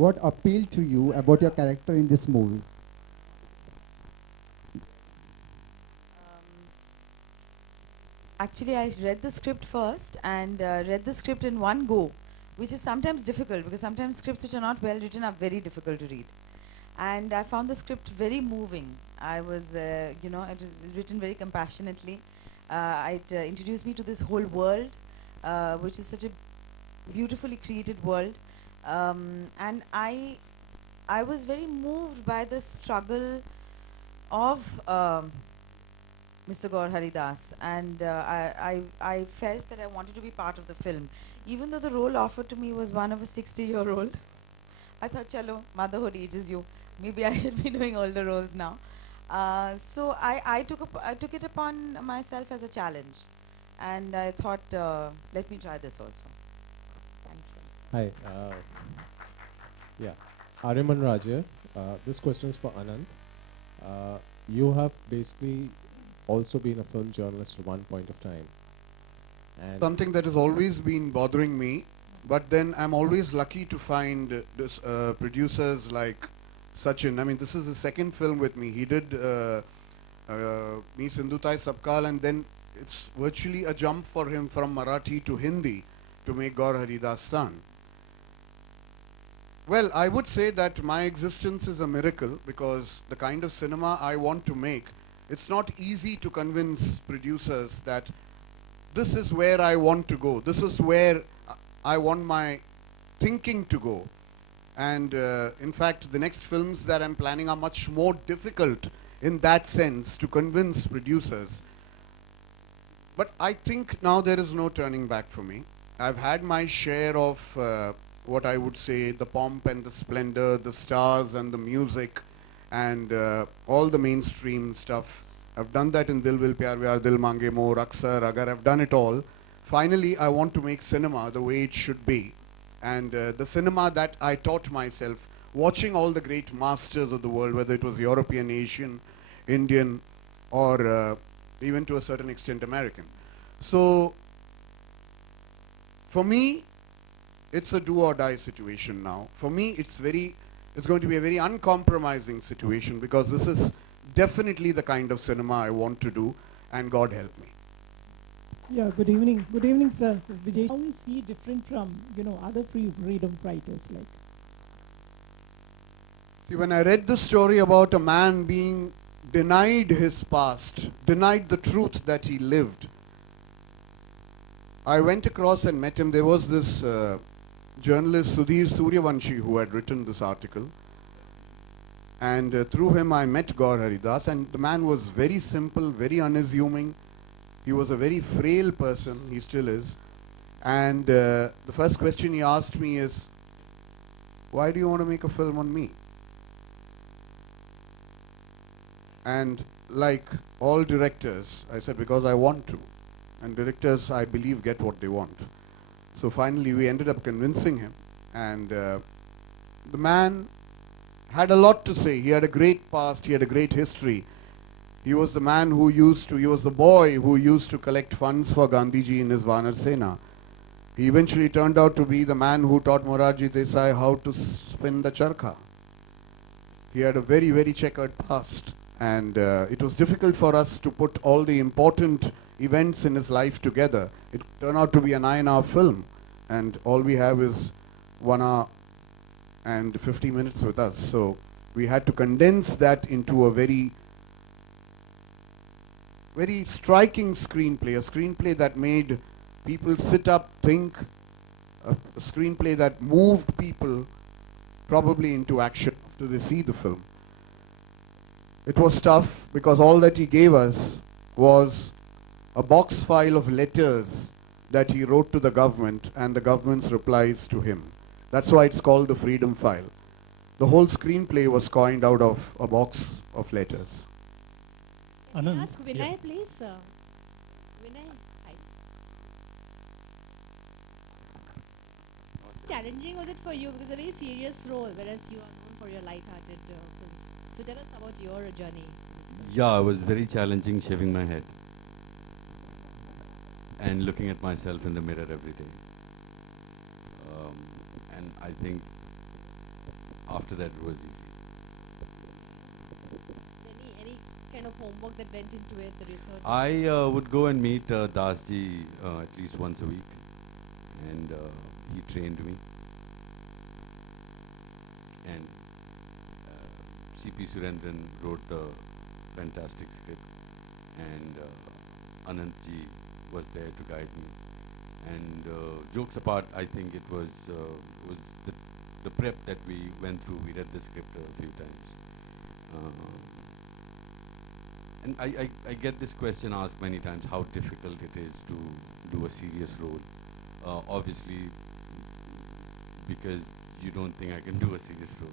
what appealed to you about your character in this movie? Actually, I read the script first and read the script in one go, which is sometimes difficult because sometimes scripts which are not well written are very difficult to read. And I found the script very moving. I was, it was written very compassionately. It introduced me to this whole world, which is such a beautifully created world. And I was very moved by the struggle of Mr. Gaur Haridas, and I felt that I wanted to be part of the film. Even though the role offered to me was one of a 60-year-old, I thought, chalo, motherhood ages you. Maybe I should be doing older roles now. So I took it upon myself as a challenge, and I thought, let me try this also. Thank you. Hi. Yeah. Ariman Raja. This question is for Ananth. You have basically also been a film journalist at one point of time. And Something that has always been bothering me, but then I'm always lucky to find producers like Sachin. I mean, this is his second film with me. He did Me Sindhutai Sabkal, and then it's virtually a jump for him from Marathi to Hindi to make GOUR DASTAAN. Well, I would say that my existence is a miracle because the kind of cinema I want to make, it's not easy to convince producers that this is where I want to go. This is where I want my thinking to go. And in fact, the next films that I'm planning are much more difficult in that sense to convince producers. But I think now there is no turning back for me. I've had my share of what I would say the pomp and the splendor, the stars and the music and all the mainstream stuff. I've done that in Dil Vil Pyar Vyar, Dil Mange More, Aksar, Agar. I've done it all. Finally, I want to make cinema the way it should be. And the cinema that I taught myself, watching all the great masters of the world, whether it was European, Asian, Indian, or even to a certain extent American. So, for me, it's a do or die situation now. For me, it's going to be a very uncompromising situation because this is definitely the kind of cinema I want to do, and God help me. Yeah, good evening. Good evening, sir. Vijay, how is he different from, other freedom fighters like? See, when I read the story about a man being denied his past, denied the truth that he lived, I went across and met him. There was this journalist, Sudhir Suryavanshi, who had written this article. And through him I met GOUR Haridas, and the man was very simple, very unassuming. He was a very frail person, he still is. And the first question he asked me is, why do you want to make a film on me? And like all directors, I said, because I want to. And directors, I believe, get what they want. So finally we ended up convincing him. And the man had a lot to say. He had a great past, he had a great history. He was the man who he was the boy who used to collect funds for Gandhiji in his Vanar Sena. He eventually turned out to be the man who taught Morarji Desai how to spin the charkha. He had a very, very checkered past. And it was difficult for us to put all the important events in his life together. It turned out to be a 9-hour film. And all we have is 1 hour and 50 minutes with us. So we had to condense that into a very, very striking screenplay, a screenplay that made people sit up, think, a screenplay that moved people probably into action after they see the film. It was tough because all that he gave us was a box file of letters that he wrote to the government and the government's replies to him. That's why it's called the Freedom File. The whole screenplay was coined out of a box of letters. Can I ask Vinay, please? Vinay, hi. Challenging was it for you? Because it's a very serious role, whereas you are known for your light-hearted films. So tell us about your journey. Yeah, it was very challenging shaving my head and looking at myself in the mirror every day. And I think after that it was easy. Any kind of homework that went into it, the research? I would go and meet Dasji at least once a week, and he trained me. And C.P. Surendran wrote the fantastic script, and Ananth ji was there to guide me. And jokes apart, I think it was the prep that we went through. We read the script a few times. And I get this question asked many times, how difficult it is to do a serious role. Obviously, because you don't think I can do a serious role.